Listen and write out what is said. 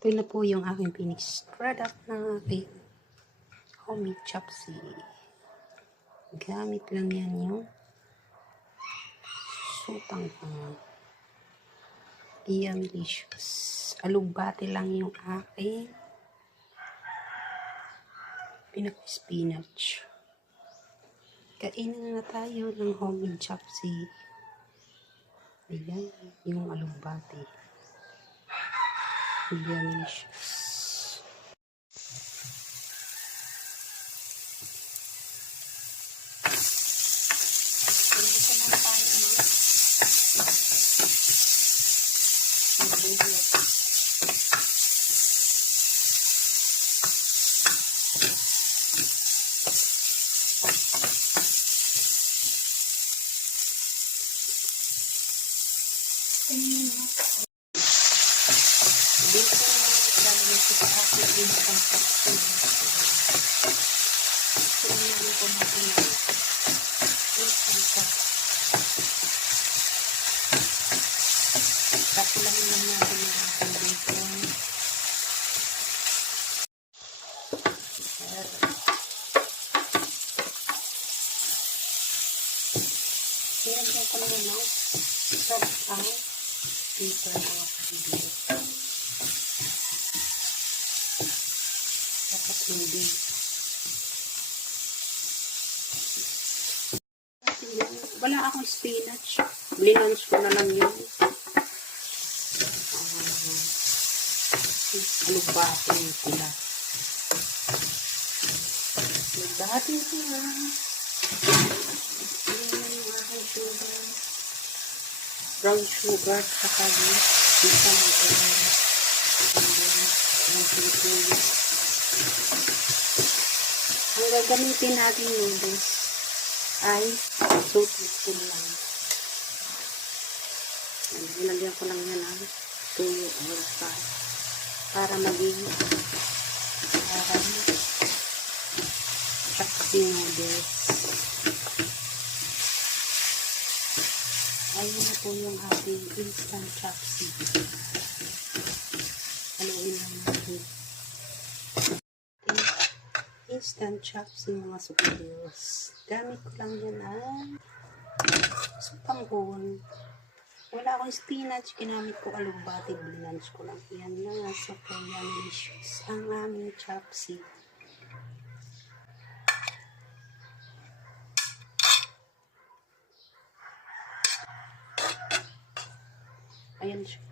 Ito na po yung aking finished product ng aking homemade chopsy. Gamit lang yan yung sutang Yumlicious. Alugbati lang yung aking pinaka-spinach. Kainin na tayo ng homemade chopsy. Ayan, yung alugbati. Yumlicious. Dito na tayo ng sibuyas. Dito lalagay ko sa aking instant chopsy. Kailangan ko natin ng instant chopsy. Kapulahin lang natin yung ating bacon. Sinagyan ko naman ng soft ang paper ng aking bacon. Dapat hindi. Wala akong spinach. Blinange ko na lang yun. Alugbati yung pula. Alugbati pula. Ayan yung aking sugar. Brown sugar. Saka yung isang ang gagamitin natin noodles ay salt lang. Nilagyan ko lang yan ang tuyo or fat para maging chopsy noodles. Ayun na po yung ating instant chopsy. Haluin lang natin. Instant chopsy mga superiors. Gamit ko lang yan ang supanghon. Wala akong spinach, ginamit ko alugbati, blinange ko lang. Yan na, super yumlicious ang aming chopsy. Ayan siya.